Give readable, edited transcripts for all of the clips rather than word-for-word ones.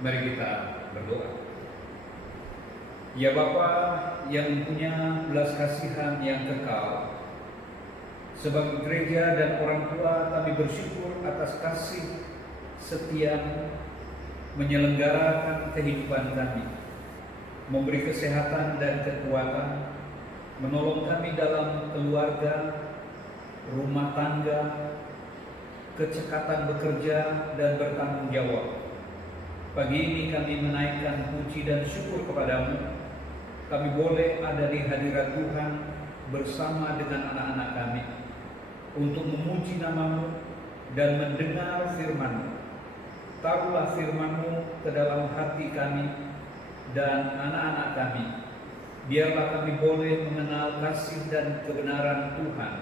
Mari kita berdoa. Ya Bapa yang punya belas kasihan yang kekal, sebagai gereja dan orang tua kami bersyukur atas kasih setia menyelenggarakan kehidupan kami, memberi kesehatan dan kekuatan, menolong kami dalam keluarga, rumah tangga, kecekatan bekerja dan bertanggung jawab. Pagi ini kami menaikkan puji dan syukur kepadamu. Kami boleh ada di hadirat Tuhan bersama dengan anak-anak kami untuk memuji nama-Mu dan mendengar firman-Mu. Taruhlah firman-Mu ke dalam hati kami dan anak-anak kami. Biarlah kami boleh mengenal kasih dan kebenaran Tuhan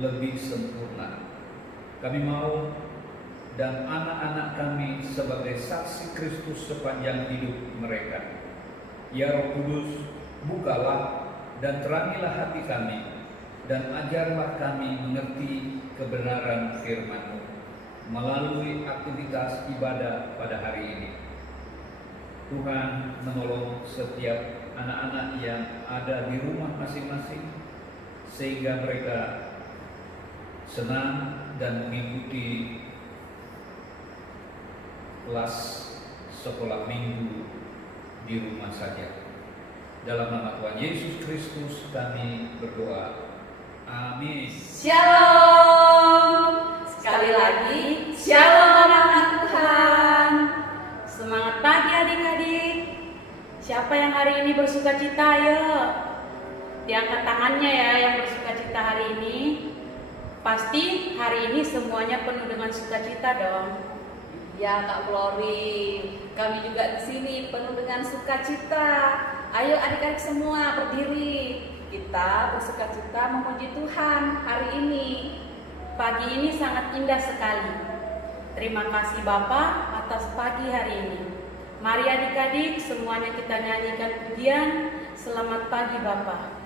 lebih sempurna. Kami mau dan anak-anak kami sebagai saksi Kristus sepanjang hidup mereka. Ya Roh Kudus, bukalah dan terangilah hati kami, dan ajarlah kami mengerti kebenaran firman-Mu melalui aktivitas ibadah pada hari ini. Tuhan menolong setiap anak-anak yang ada di rumah masing-masing, sehingga mereka senang dan mengikuti kelas sekolah minggu di rumah saja. Dalam nama Tuhan Yesus Kristus kami berdoa. Amin. Shalom. Sekali lagi, shalom anak-anak Tuhan. Semangat pagi adik-adik. Siapa yang hari ini bersuka cita? Ayo diangkat tangannya ya yang bersuka cita hari ini. Pasti hari ini semuanya penuh dengan sukacita dong. Ya Kak Flori, kami juga di sini penuh dengan sukacita. Ayo adik-adik semua berdiri. Kita bersukacita memuji Tuhan hari ini. Pagi ini sangat indah sekali. Terima kasih Bapak atas pagi hari ini. Mari adik-adik semuanya kita nyanyikan pujian Selamat Pagi Bapak.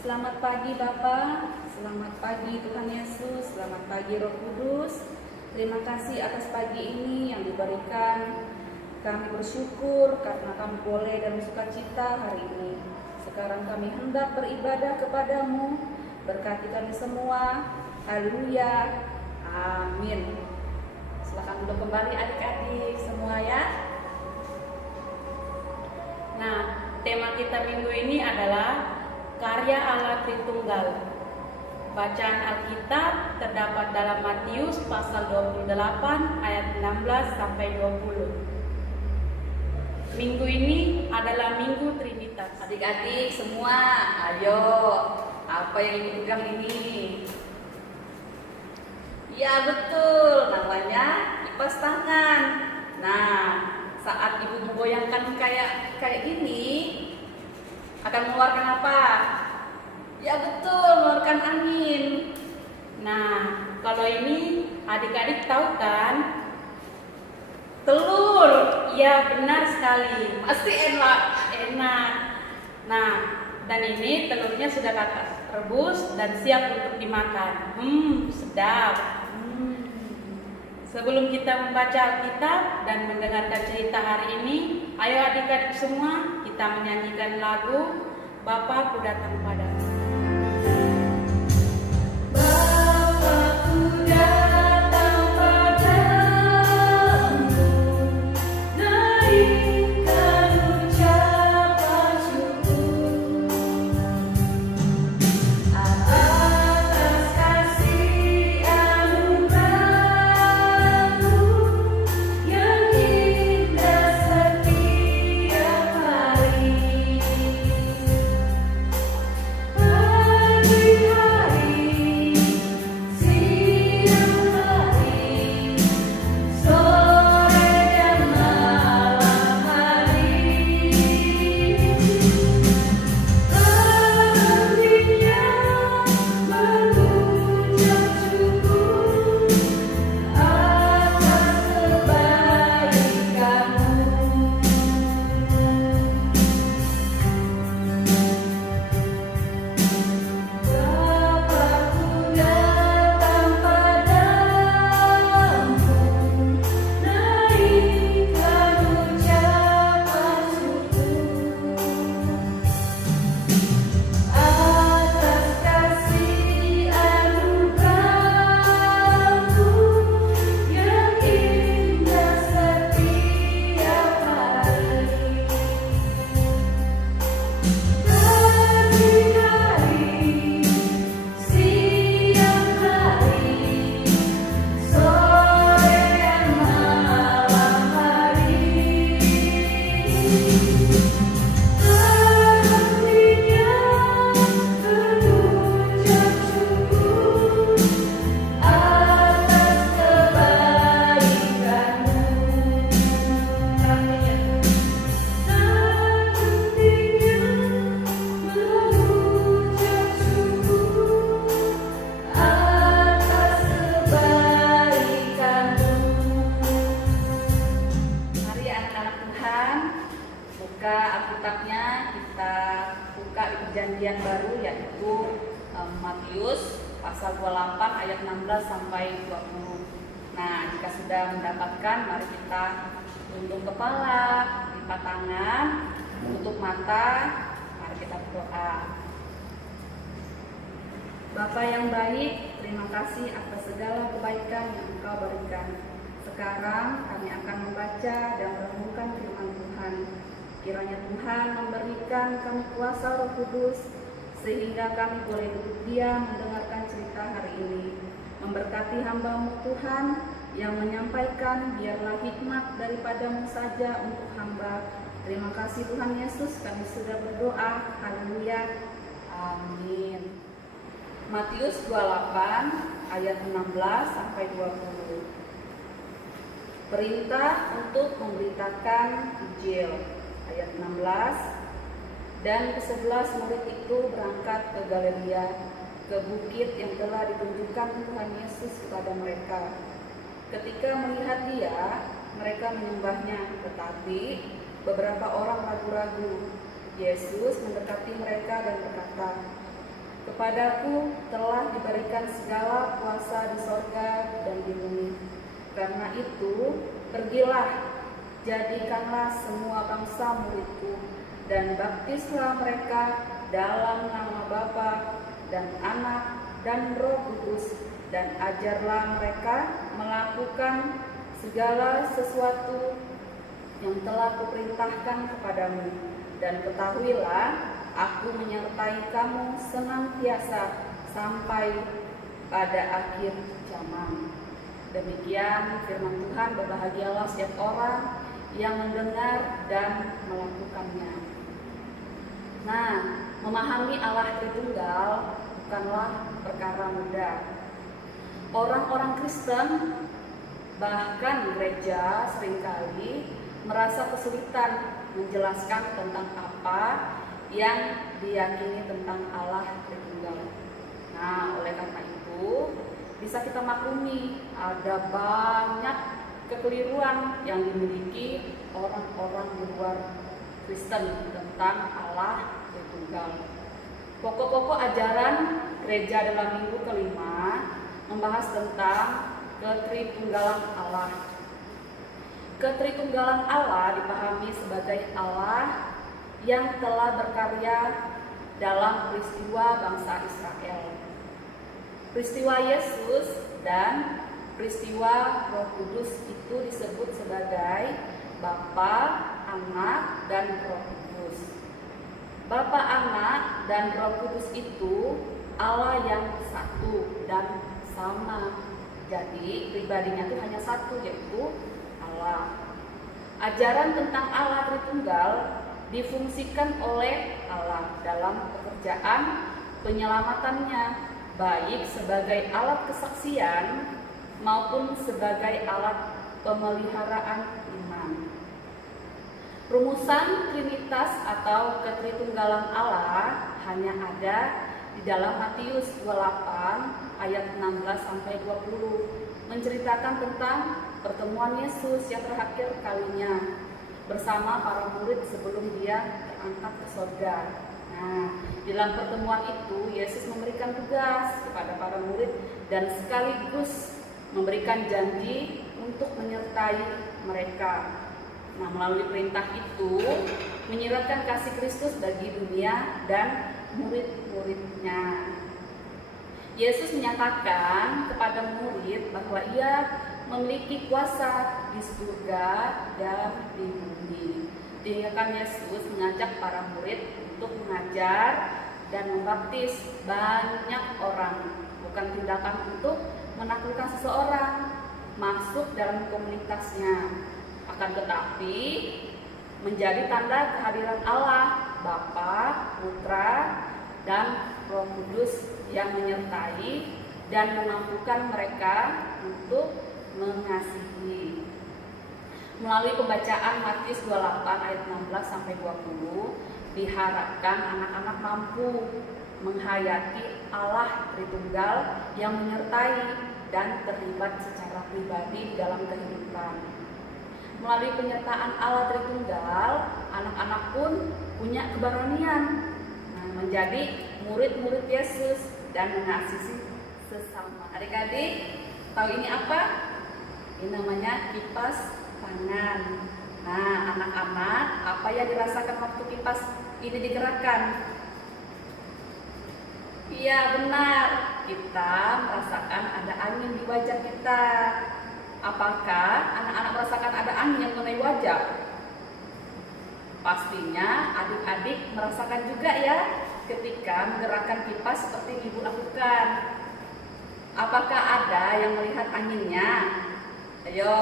Selamat pagi Bapak, selamat pagi Tuhan Yesus, selamat pagi Roh Kudus. Terima kasih atas pagi ini yang diberikan. Kami bersyukur karena kami boleh dan bersukacita hari ini. Sekarang kami hendak beribadah kepadamu berkati kami semua. Haleluya. Amin. Silakan duduk kembali adik-adik semua ya. Nah, tema kita minggu ini adalah karya Allah Tritunggal. Bacaan Alkitab terdapat dalam Matius pasal 28 ayat 16 sampai 20. Minggu ini adalah Minggu Trinitas. Adik-adik semua, ayo, apa yang ibu pegang ini? Ya betul, namanya kipas tangan. Nah, saat ibu menggoyangkan kayak gini, akan mengeluarkan apa? Ya betul, mengeluarkan angin. Nah, kalau ini adik-adik tahu kan? Telur. Iya, benar sekali. Pasti enak. Enak. Nah, dan ini telurnya sudah kakak rebus dan siap untuk dimakan. Sedap. Sebelum kita membaca Alkitab dan mendengarkan cerita hari ini, ayo adik-adik semua kita menyanyikan lagu Bapa Ku Datang Padamu. Bapa-Ku datang padamu, naikkan ucapan syukur atas kasih anugerah-Mu yang indah setiap hari. Alkitabnya kita buka di Perjanjian Baru, yaitu Matius pasal 28 ayat 16 sampai 20. Nah, jika sudah mendapatkan, mari kita tunduk kepala, lipat tangan, tutup mata, mari kita berdoa. Bapa yang baik, terima kasih atas segala kebaikan yang Engkau berikan. Sekarang kami akan membaca dan merenungkan firman Tuhan. Kiranya Tuhan memberikan kami kuasa Roh Kudus, sehingga kami boleh duduk diam mendengarkan cerita hari ini. Memberkati hamba-Mu Tuhan yang menyampaikan, biarlah hikmat daripada-Mu saja untuk hamba. Terima kasih Tuhan Yesus, kami sudah berdoa. Haleluya. Amin. Matius 28 ayat 16 sampai 20. Perintah untuk memberitakan Injil. Ayat 16. Dan ke-11 murid itu berangkat ke Galilea, ke bukit yang telah ditunjukkan Tuhan Yesus kepada mereka. Ketika melihat Dia, mereka menyembahnya, tetapi beberapa orang ragu-ragu. Yesus mendekati mereka dan berkata, "Kepadaku telah diberikan segala kuasa di sorga dan di bumi. Karena itu, pergilah, jadikanlah semua bangsa muridku, dan baptislah mereka dalam nama Bapa dan Anak dan Roh Kudus, dan ajarlah mereka melakukan segala sesuatu yang telah kuperintahkan kepadamu. Dan ketahuilah, aku menyertai kamu senantiasa sampai pada akhir zaman. Demikian firman Tuhan. Berbahagialah setiap orang yang mendengar dan melakukannya. Nah, memahami Allah Tritunggal bukanlah perkara mudah. Orang-orang Kristen, bahkan gereja, seringkali merasa kesulitan menjelaskan tentang apa yang diyakini tentang Allah Tritunggal. Nah, oleh karena itu bisa kita maklumi ada banyak kekeliruan yang dimiliki orang-orang di luar Kristen tentang Allah Tritunggal. Pokok-pokok ajaran gereja dalam minggu kelima membahas tentang ketritunggalan Allah. Ketritunggalan Allah dipahami sebagai Allah yang telah berkarya dalam peristiwa bangsa Israel. Peristiwa Yesus dan peristiwa Roh Kudus itu disebut sebagai Bapa, Anak, dan Roh Kudus. Bapa, Anak, dan Roh Kudus itu Allah yang satu dan sama. Jadi pribadinya itu hanya satu, yaitu Allah. Ajaran tentang Allah Tritunggal difungsikan oleh Allah dalam pekerjaan penyelamatannya, baik sebagai alat kesaksian maupun sebagai alat pemeliharaan iman. Rumusan Trinitas atau ketritunggalan Allah hanya ada di dalam Matius 28 ayat 16 sampai 20, menceritakan tentang pertemuan Yesus yang terakhir kalinya bersama para murid sebelum dia terangkat ke surga. Nah, dalam pertemuan itu Yesus memberikan tugas kepada para murid dan sekaligus memberikan janji untuk menyertai mereka. Nah, melalui perintah itu menyiratkan kasih Kristus bagi dunia dan murid-muridnya. Yesus menyatakan kepada murid bahwa ia memiliki kuasa di surga dan di bumi. Tindakan Yesus mengajak para murid untuk mengajar dan membaptis banyak orang, bukan tindakan untuk menaklukkan seseorang masuk dalam komunitasnya, akan tetapi menjadi tanda kehadiran Allah, Bapa, Putra, dan Roh Kudus yang menyertai dan memampukan mereka untuk mengasihi. Melalui pembacaan Matius 28 ayat 16 sampai 20, diharapkan anak-anak mampu menghayati Allah Tritunggal yang menyertai dan terlibat secara pribadi dalam kehidupan. Melalui penyertaan Allah Tritunggal, anak-anak pun punya keberanian menjadi murid-murid Yesus dan mengasihi sesama. Adik-adik, tahu ini apa? Ini namanya kipas tangan. Nah, anak-anak, apa yang dirasakan waktu kipas ini digerakkan? Iya, benar. Kita merasakan ada angin di wajah kita. Apakah anak-anak merasakan ada angin yang mengenai wajah? Pastinya adik-adik merasakan juga ya ketika menggerakkan kipas seperti ibu lakukan. Apakah ada yang melihat anginnya? Ayo.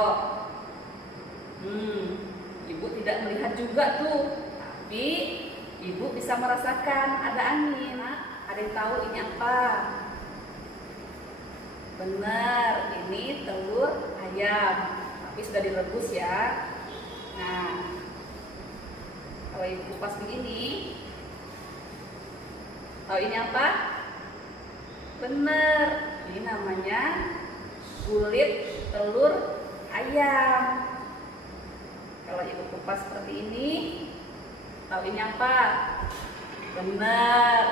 Ibu tidak melihat juga tuh, tapi ibu bisa merasakan ada angin. Ada yang tahu ini apa? Benar, ini telur ayam, tapi sudah direbus ya. Nah, kalau ibu kupas begini, tahu ini apa? Benar, ini namanya kulit telur ayam. Kalau ibu kupas seperti ini, tahu ini apa? Benar,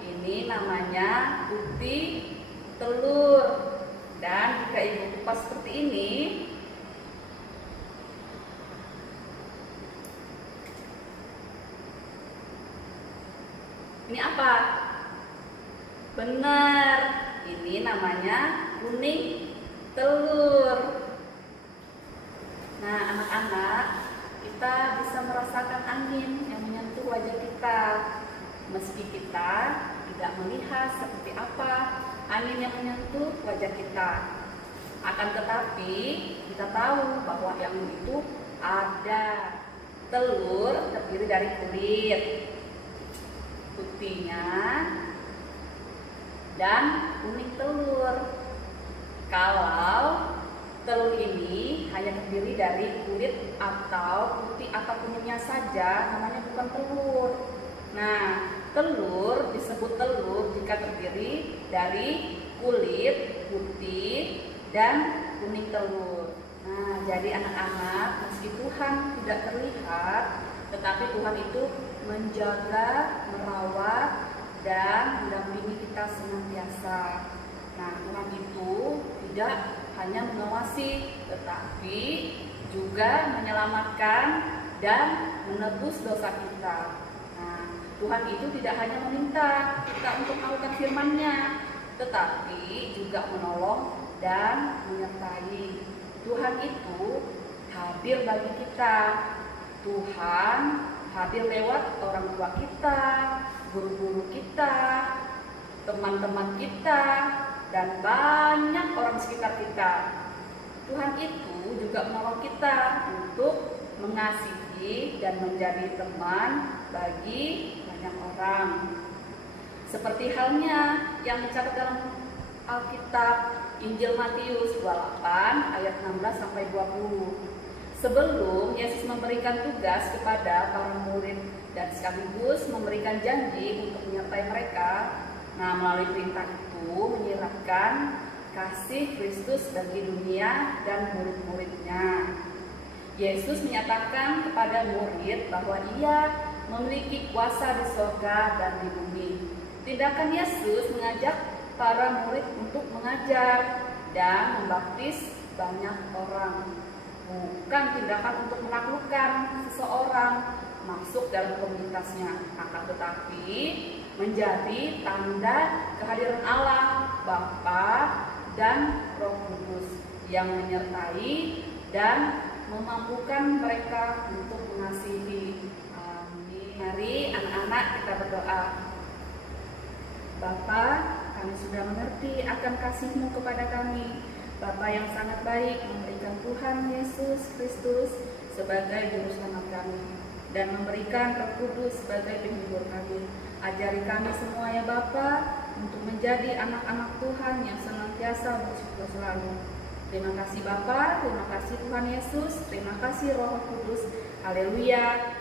ini namanya putih telur. Dan jika ibu kupas seperti ini apa? Benar, ini namanya kuning telur. Nah, anak-anak, kita bisa merasakan angin yang menyentuh wajah kita. Meski kita tidak melihat seperti apa angin yang menyentuh wajah kita, akan tetapi kita tahu bahwa yang itu ada. Telur terdiri dari kulit putihnya dan kuning telur. Kalau telur ini hanya terdiri dari kulit atau putih atau kuningnya saja, namanya bukan telur. Nah, telur disebut telur jika terdiri dari kulit putih dan kuning telur. Nah, jadi anak-anak, meski Tuhan tidak terlihat, tetapi Tuhan itu menjaga, merawat, dan mendampingi kita senantiasa. Nah, Tuhan itu tidak hanya mengawasi, tetapi juga menyelamatkan dan menebus dosa kita. Nah, Tuhan itu tidak hanya meminta kita untuk melakukan firman-Nya, tetapi juga menolong dan menyertai. Tuhan itu hadir bagi kita. Tuhan hadir lewat orang tua kita, guru-guru kita, teman-teman kita, dan banyak orang sekitar kita. Tuhan itu juga menolong kita untuk mengasihi dan menjadi teman bagi banyak orang. Seperti halnya yang dicatat dalam Alkitab Injil Matius 28 ayat 16 sampai 20. Sebelum Yesus memberikan tugas kepada para murid dan sekaligus memberikan janji untuk menyertai mereka, nah melalui perintah itu menyerahkan kasih Kristus bagi dunia dan murid-muridnya. Yesus menyatakan kepada murid bahwa Ia memiliki kuasa di surga dan di bumi. Tindakan Yesus mengajak para murid untuk mengajar dan membaptis banyak orang, bukan tindakan untuk menaklukkan seseorang masuk dalam komunitasnya, akan tetapi menjadi tanda kehadiran Allah Bapa dan Roh Kudus yang menyertai dan memampukan mereka untuk mengasihi. Amin. Mari anak-anak kita berdoa. Bapa, kami sudah mengerti akan kasih-Mu kepada kami. Bapa yang sangat baik memberikan Tuhan Yesus Kristus sebagai juru selamat kami dan memberikan Roh Kudus sebagai penghibur kami. Ajari kami semua ya Bapa untuk menjadi anak-anak Tuhan yang senantiasa bersyukur selalu. Terima kasih Bapa, terima kasih Tuhan Yesus, terima kasih Roh Kudus. Haleluya.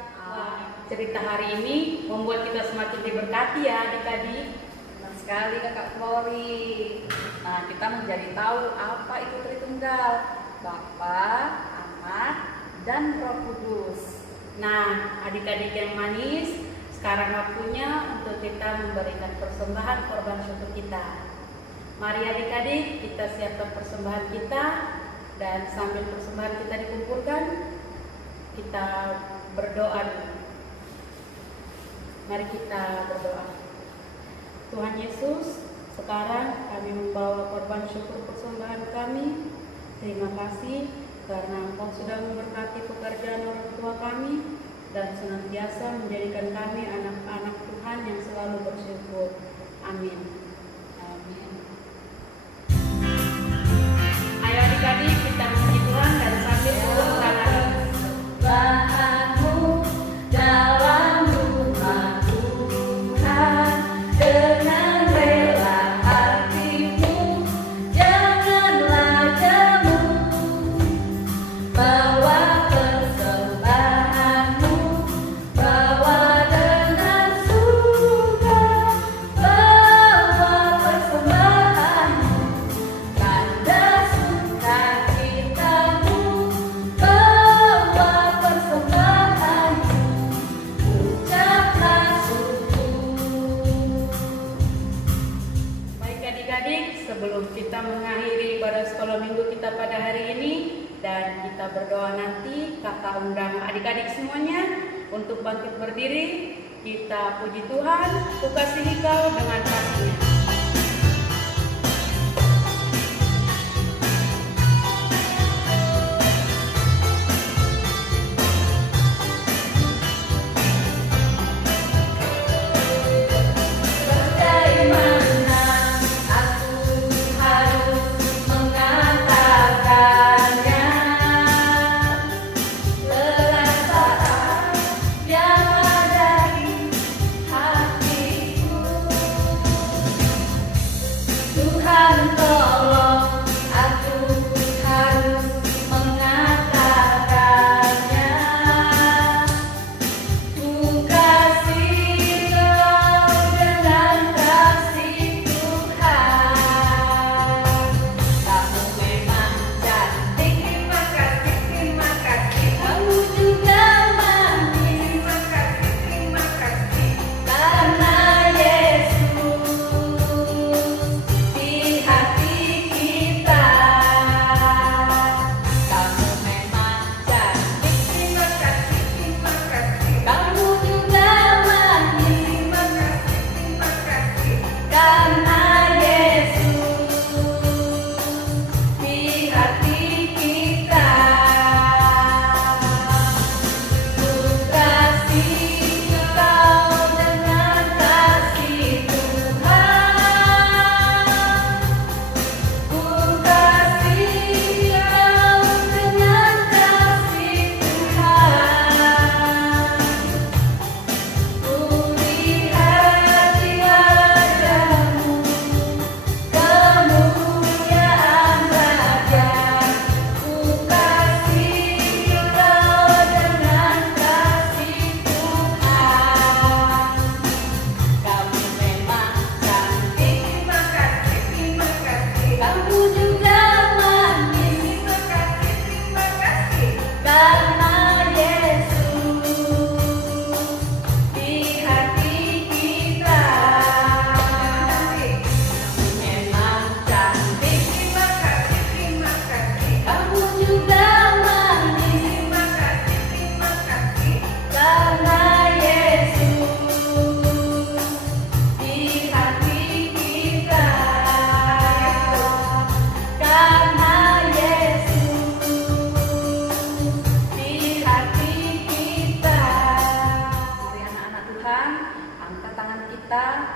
Cerita hari ini membuat kita semakin diberkati ya adik-adik. Sekali Kakak Flori. Nah, kita menjadi tahu apa itu Tritunggal, Bapa, Anak, dan Roh Kudus. Nah, adik-adik yang manis, sekarang waktunya untuk kita memberikan persembahan korban syukur kita. Mari adik-adik, kita siapkan persembahan kita, dan sambil persembahan kita dikumpulkan, kita berdoa dulu. Mari kita berdoa. Tuhan Yesus, sekarang kami membawa korban syukur persembahan kami. Terima kasih karena Engkau sudah memberkati pekerjaan orang tua kami dan senantiasa menjadikan kami anak-anak Tuhan yang selalu bersyukur. Amin. Amin. Ayo adik-adik kita memuji Tuhan dan sambil turun tangan. Bahanmu dalam rumah Tuhan, dengan rela hatimu, janganlah jemu, bawa persembahanmu, bawa dengan suka, bawa persembahanmu, tanda sukacitamu, bawa persembahanmu, ucaplah syukur. Baik adik-adik, sebelum kita mengakhiri ibadah sekolah minggu kita pada hari ini dan kita berdoa nanti, kakak undang adik-adik semuanya untuk bangkit berdiri. Kita puji Tuhan, ku kasihi kau dengan kasih-Nya.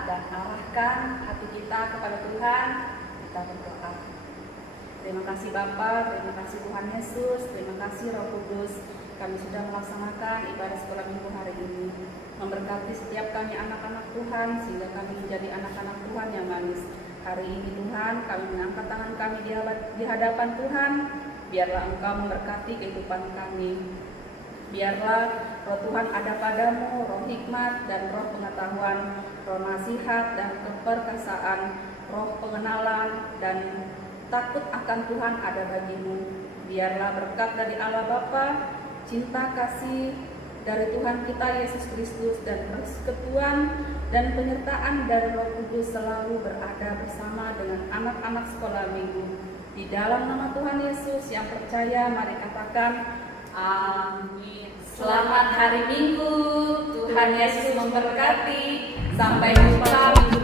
dan arahkan hati kita kepada Tuhan. Kita berdoa. Terima kasih Bapa, terima kasih Tuhan Yesus, terima kasih Roh Kudus. Kami sudah melaksanakan ibadah sekolah minggu hari ini. Memberkati setiap kami anak-anak Tuhan, sehingga kami menjadi anak-anak Tuhan yang manis. Hari ini Tuhan, kami mengangkat tangan kami di hadapan Tuhan. Biarlah Engkau memberkati kehidupan kami. Biarlah Roh Tuhan ada padamu, roh hikmat dan roh pengetahuan, roh nasihat dan keperkasaan, roh pengenalan dan takut akan Tuhan ada bagimu. Biarlah berkat dari Allah Bapa, cinta kasih dari Tuhan kita Yesus Kristus dan persekutuan dan penyertaan dari Roh Kudus selalu berada bersama dengan anak-anak sekolah minggu. Di dalam nama Tuhan Yesus yang percaya, mari katakan amin. Selamat hari Minggu, Tuhan Yesus memberkati. Sampai jumpa minggu